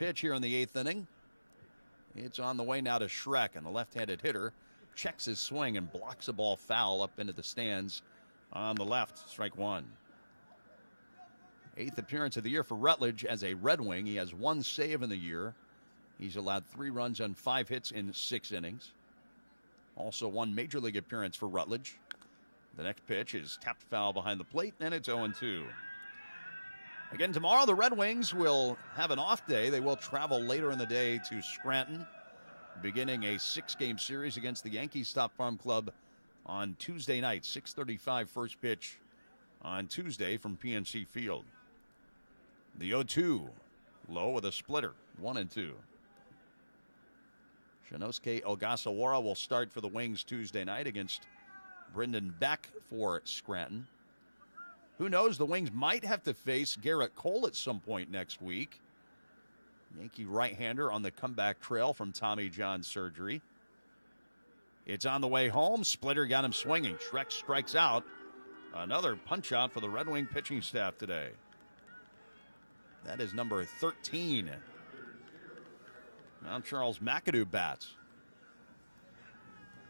pitch here in the 8th inning. It's on the way now to Schreck, and the left-handed hitter checks his swing and blocks a ball foul up into the stands on the left. Strike one. 8th appearance of the year for Rutledge as a Red Wing. He has 1 save in the year. He's allowed 3 runs on 5 hits in 6 innings. Also 1 major league appearance for Rutledge. The next pitch is tapped foul behind the plate, and it's 0-2. Again, tomorrow the Red Wings will have an off day. They will travel later in the day to Scranton, beginning a 6-game series against the Yankees State Farm Club on Tuesday night. 6:35 first pitch on Tuesday from PNC Field. The 0-2, low with a splitter, 1-2. Shinosuke Ogasawara will start for the Wings Tuesday night against Brendan Beck for Scranton. Who knows, the Wings might have to face Garrett Cole at some point next week. Yankee right-hander on the comeback trail from Tommy John surgery. It's on the way home. Splitter got him swinging. Schreck strikes out. Another punch-out for the Red Wing pitching staff today. That is number 13. Now Charles McAdoo bats.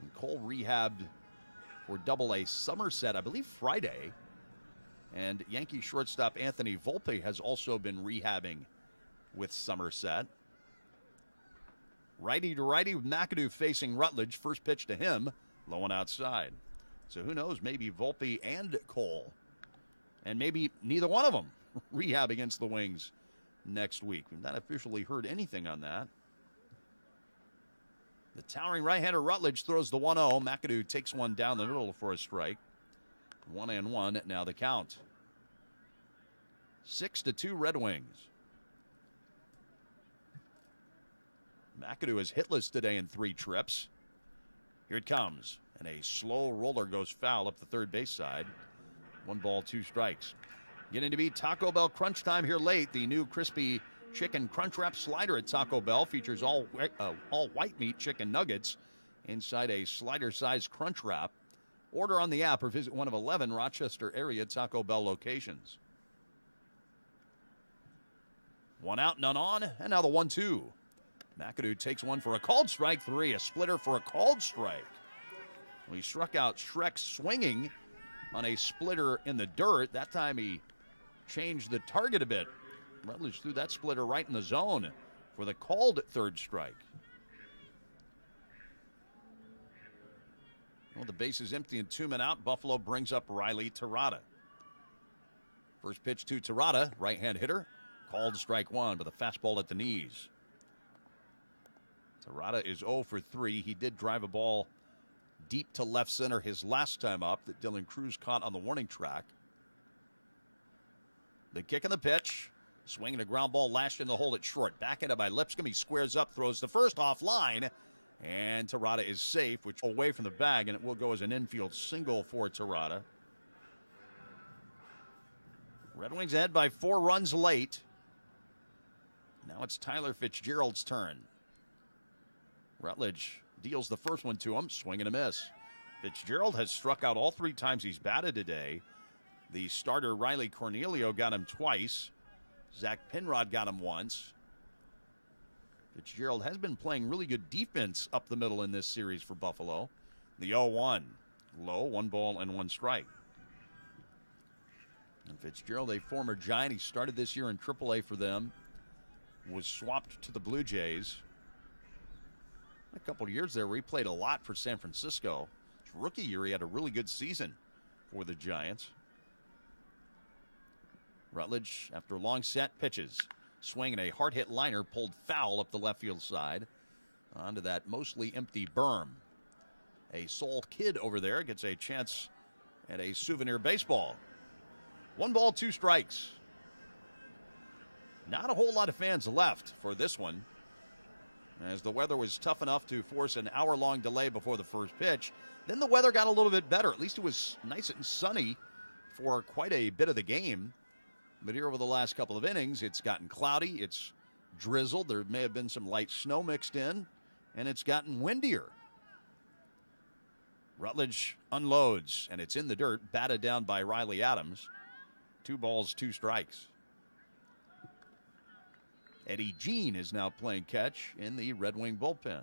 And Cole rehabbed for Double-A Somerset, I believe Friday. And Yankee shortstop Anthony Volpe has also been rehabbing with Somerset. Righty to righty with McAdoo facing Rutledge. First pitch to him, low and outside. So who knows, maybe Volpe and Cole, and maybe neither one of them, rehab against the Wings next week. We've not officially heard anything on that. The towering right-hander Rutledge throws the 1-0. McAdoo takes one down the middle for a strike. 1-1 now the count. 6-2 Red Wings. McAdoo is hitless today in 3 trips. Here it comes, and a slow roller goes foul up the third base side. 1 ball, 2 strikes. Getting to be Taco Bell crunch time here late. The new crispy chicken crunch wrap slider at Taco Bell features all white meat chicken nuggets inside a slider-sized crunch wrap. Order on the app or visit one of 11 Rochester area Taco Bell locations. 1 out, none on, and now the 1-2. McAdoo takes one for a called strike 3, a splitter for a called strike. He struck out Schreck swinging on a splitter in the dirt. That time he changed the target a bit. Rutledge threw that splitter right in the zone for the called 3rd strike. Well, the base is empty and 2 men out. Buffalo brings up Riley Terada. First pitch to Terada, right-hand hitter. Called strike 1 with a fastball at the knees. Terada is 0 for 3. He did drive a ball deep to left center his last time up that Dylan Cruz caught on the warning track. The kick and the pitch. Swinging a ground ball lashed in the hole at short. Backhanded by Lipscomb. He squares up, throws the first offline. And Terada is safe, which away from the bag, and it will go as an infield single for Terada. Red Wings ahead by 4 runs late. Now it's Tyler Fitzgerald's turn. Rutledge deals the first one to him, swing and a miss. Fitzgerald has struck out all 3 times he's batted today. The starter Riley Cornelio got him twice. Zach Penrod got him once. Fitzgerald has been playing really good defense up the middle in this series for Buffalo. The 0-1, low, 1 ball and 1 strike. And Fitzgerald, a former Giant, he started this year in AAA for them, was swapped to the Blue Jays. A couple of years there where he played a lot for San Francisco. His rookie year, he had a really good season for the Giants. Rutledge, after a long set, pitches. Swinging a hard-hit liner pulled foul up the left field side onto that mostly empty berm. A Soul Kid over there gets a chance at a souvenir baseball. 1 ball, 2 strikes. Not a whole lot of fans left for this one, as the weather was tough enough to force an hour-long delay before the first pitch. Then the weather got a little bit better. At least it was nice and sunny for quite a bit of the game. But here over the last couple of innings, it's gotten cloudy, it's drizzled, there may have been some light snow mixed in, and it's gotten windier. Rutledge unloads, and it's in the dirt, batted down by Riley Adams. 2 balls, 2 strikes. Eddie Jean is now playing catch in the Red Wing bullpen.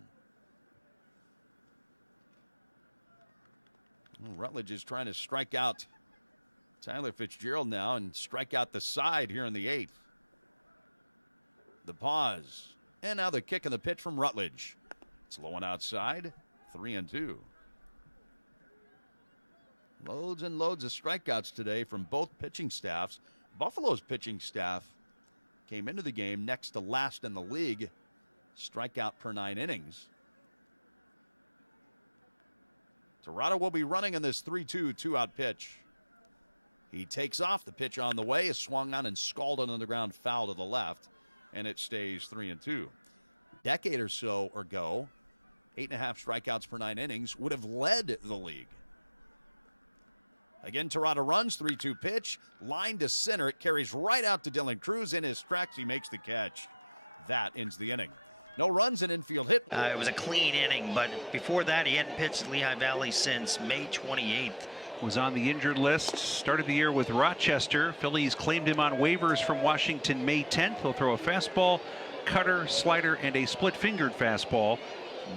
Rutledge is trying to strike out Tyler Fitzgerald now and strike out the side here in the 8th. The pause. And now the kick and the pitch from Rutledge. It's low and outside. 3-2. Loads and loads of strikeouts today from both pitching staffs. Buffalo's pitching staff came into the game next to last in the league. Strikeout per 9 innings. Toronto will be running in this 3-2 two-out pitch. He takes off. The pitch on the way is swung on and scalded on the ground, foul to the left, and it stays 3-2. Decade or so ago, 8.5 strikeouts per 9 innings would have led the league. Again, Toronto runs, 3-2 pitch, line to center. It carries right out to Dylan Cruz. In his tracks, he makes the catch. That ends the inning. No runs, an infield hit. It was a clean inning, but before that, he hadn't pitched Lehigh Valley since May 28th. Was on the injured list, started the year with Rochester. Phillies claimed him on waivers from Washington May 10th. He'll throw a fastball, cutter, slider, and a split-fingered fastball.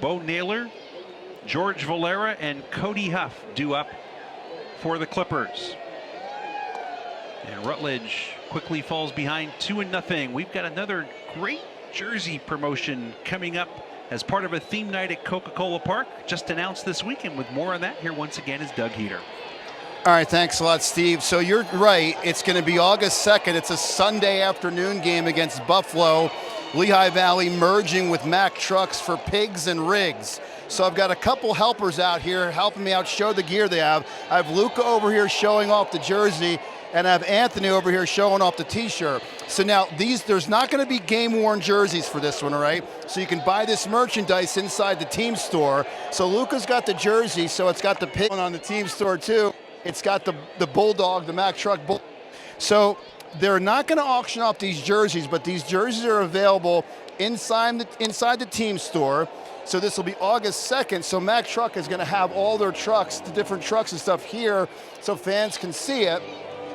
Bo Naylor, George Valera, and Cody Huff due up for the Clippers. And Rutledge quickly falls behind 2-0. We've got another great jersey promotion coming up as part of a theme night at Coca-Cola Park, just announced this weekend. With more on that, here once again is Doug Heater. All right, thanks a lot, Steve. So you're right, it's going to be August 2nd. It's a Sunday afternoon game against Buffalo. Lehigh Valley merging with Mack Trucks for Pigs and Rigs. So I've got a couple helpers out here helping me out show the gear they have. I have Luca over here showing off the jersey, and I have Anthony over here showing off the t-shirt. So now there's not going to be game-worn jerseys for this one, all right? So you can buy this merchandise inside the team store. So Luca's got the jersey, so it's got the pig on the team store too. It's got the Bulldog, the Mack Truck Bull. So they're not going to auction off these jerseys, but these jerseys are available inside the team store. So this will be August 2nd. So Mack Truck is going to have all their trucks, the different trucks and stuff here, so fans can see it.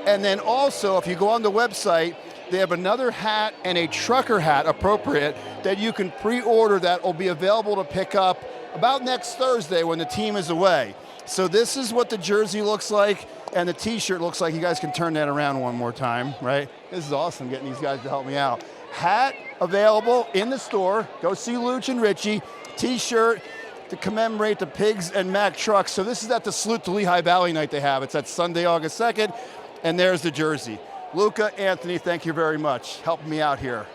And then also, if you go on the website, they have another hat and a trucker hat appropriate that you can pre-order that will be available to pick up about next Thursday when the team is away. So this is what the jersey looks like and the t-shirt looks like. You guys can turn that around one more time, right? This is awesome getting these guys to help me out. Hat available in the store. Go see Luch and Richie. T-shirt to commemorate the Pigs and Mack Trucks. So this is at the Salute to Lehigh Valley night they have. It's at Sunday, August 2nd. And there's the jersey. Luca, Anthony, thank you very much. Helping me out here.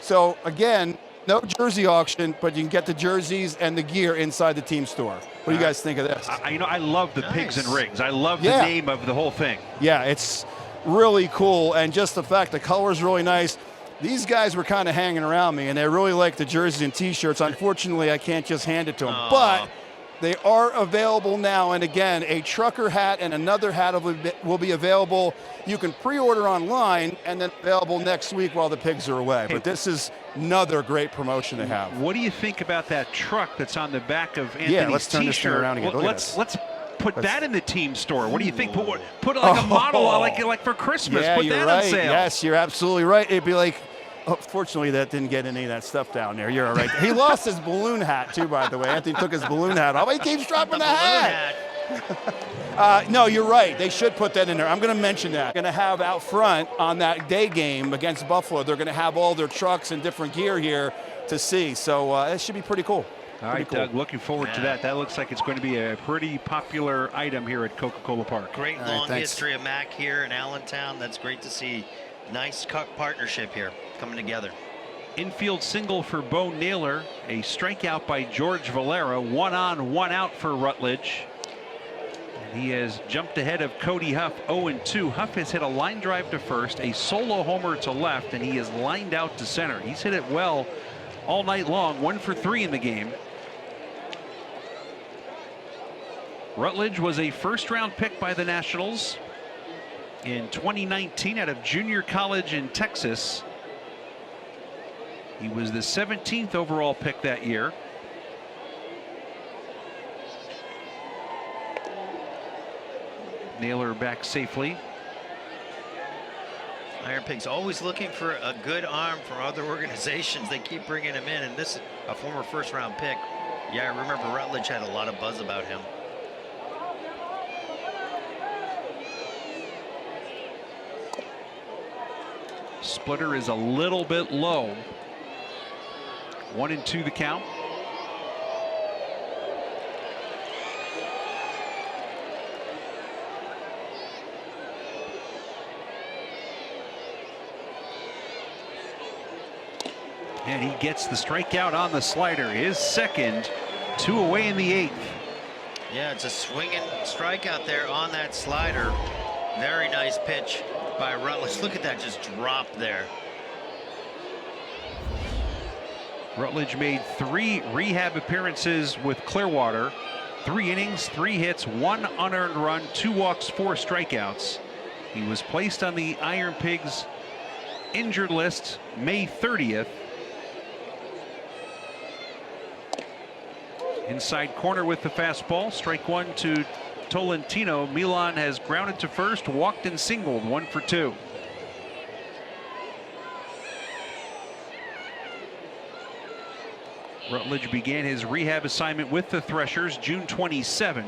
So again, no jersey auction, but you can get the jerseys and the gear inside the team store. What do you guys think of this? I love the Pigs and Rigs. I love the name of the whole thing. Yeah, it's really cool. And just the fact the color is really nice. These guys were kind of hanging around me, and they really like the jerseys and T-shirts. Unfortunately, I can't just hand it to them. But they are available now. And again, a trucker hat and another hat will be available. You can pre-order online and then available next week while the Pigs are away. But this is another great promotion they have. What do you think about that truck that's on the back of Anthony's T-shirt? Yeah, let's turn this thing around again. Let's put that in the team store. What do you think? Put like a model like for Christmas. Yeah, put you're that right. on sale. Yes, you're absolutely right. It'd be like, fortunately, that didn't get any of that stuff down there. You're all right. He lost his balloon hat, too, by the way. Anthony took his balloon hat off. He keeps dropping the hat. No, you're right. They should put that in there. I'm going to mention that. Going to have out front on that day game against Buffalo, they're going to have all their trucks and different gear here to see. So it should be pretty cool. All right, Doug, looking forward to that. That looks like it's going to be a pretty popular item here at Coca-Cola Park. Great long history of Mack here in Allentown. That's great to see. Nice partnership here coming together. Infield single for Bo Naylor. A strikeout by George Valera. 1 on, 1 out for Rutledge. And he has jumped ahead of Cody Huff, 0-2. Huff has hit a line drive to first, a solo homer to left, and he has lined out to center. He's hit it well all night long. 1 for 3 in the game. Rutledge was a first-round pick by the Nationals in 2019 out of junior college in Texas. He was the 17th overall pick that year. Naylor back safely. Iron Pigs always looking for a good arm from other organizations. They keep bringing him in, and this is a former first-round pick. Yeah, I remember Rutledge had a lot of buzz about him. Splitter is a little bit low. 1-2 the count. And he gets the strikeout on the slider. His second, 2 away in the 8th. Yeah, it's a swinging strikeout there on that slider. Very nice pitch by Rutledge. Look at that, just drop there. Rutledge made 3 rehab appearances with Clearwater. 3 innings, 3 hits, 1 unearned run, 2 walks, 4 strikeouts. He was placed on the Iron Pigs injured list May 30th. Inside corner with the fastball. Strike 1 to Tolentino. Milan has grounded to first, walked and singled, 1 for 2. Rutledge began his rehab assignment with the Threshers June 27th.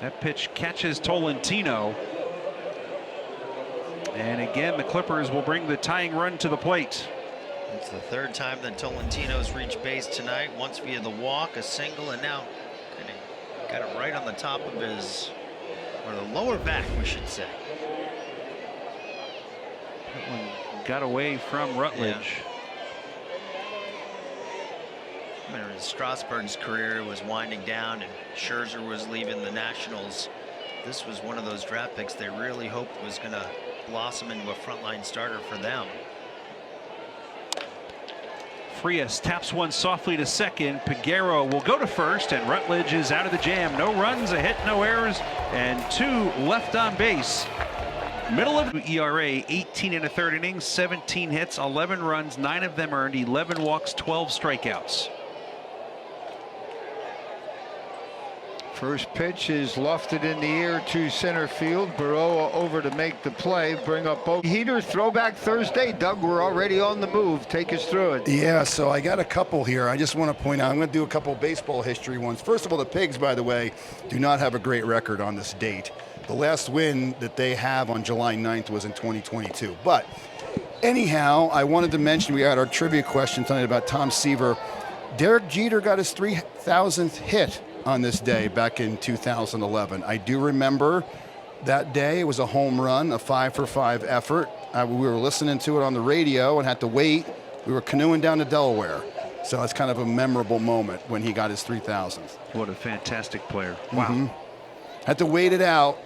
That pitch catches Tolentino. And again, the Clippers will bring the tying run to the plate. It's the 3rd time that Tolentino's reached base tonight. Once via the walk, a single, and now got it right on the top of his, or the lower back, we should say. That one got away from Rutledge. Yeah. I mean, Strasburg's career was winding down, and Scherzer was leaving the Nationals. This was one of those draft picks they really hoped was going to blossom into a frontline starter for them. Frias taps one softly to second. Peguero will go to first, and Rutledge is out of the jam. No runs, a hit, no errors, and 2 left on base. Middle of ERA, 18 1/3 innings, 17 hits, 11 runs, 9 of them earned, 11 walks, 12 strikeouts. First pitch is lofted in the air to center field. Baroa over to make the play. Bring up both heater. Throwback Thursday. Doug, we're already on the move. Take us through it. Yeah, so I got a couple here. I just want to point out, I'm going to do a couple baseball history ones. First of all, the Pigs, by the way, do not have a great record on this date. The last win that they have on July 9th was in 2022. But anyhow, I wanted to mention, we had our trivia question tonight about Tom Seaver. Derek Jeter got his 3,000th hit on this day back in 2011. I do remember that day. It was a home run, a 5-for-5 effort. We were listening to it on the radio and had to wait. We were canoeing down to Delaware. So it's kind of a memorable moment when he got his 3,000th. What a fantastic player. Wow. Had to wait it out.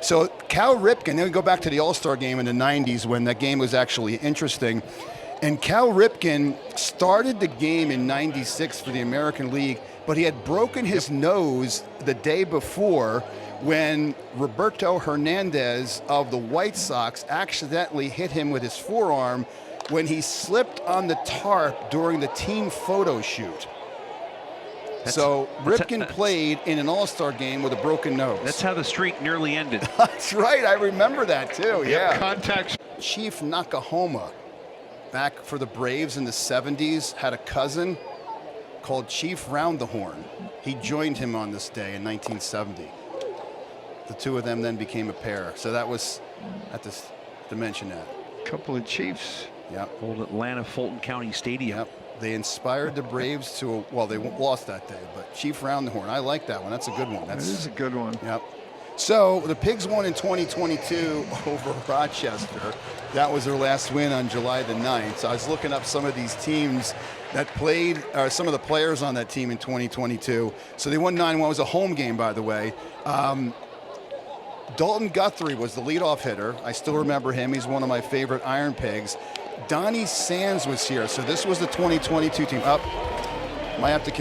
So Cal Ripken, then we go back to the All-Star game in the 90s when that game was actually interesting. And Cal Ripken started the game in 96 for the American League, but he had broken his nose the day before when Roberto Hernandez of the White Sox accidentally hit him with his forearm when he slipped on the tarp during the team photo shoot. So Ripken played in an All-Star game with a broken nose. That's how the streak nearly ended. That's right. I remember that too. Yeah. Contact. Chief Nakahoma, back for the Braves in the 70s, had a cousin called Chief Round the Horn. He joined him on this day in 1970. The two of them then became a pair. So that was at this to mention that. Couple of Chiefs. Yep. Old Atlanta Fulton County Stadium. Yep. They inspired the Braves to, well, they lost that day, but Chief Round the Horn. I like that one. That's a good one. That is a good one. Yep. So the Pigs won in 2022 over Rochester. That was their last win on July the 9th. So I was looking up some of these teams that played, or some of the players on that team in 2022. So they won 9-1. It was a home game, by the way. Dalton Guthrie was the leadoff hitter. I still remember him. He's one of my favorite Iron Pigs. Donnie Sands was here. So this was the 2022 team. Might have to continue.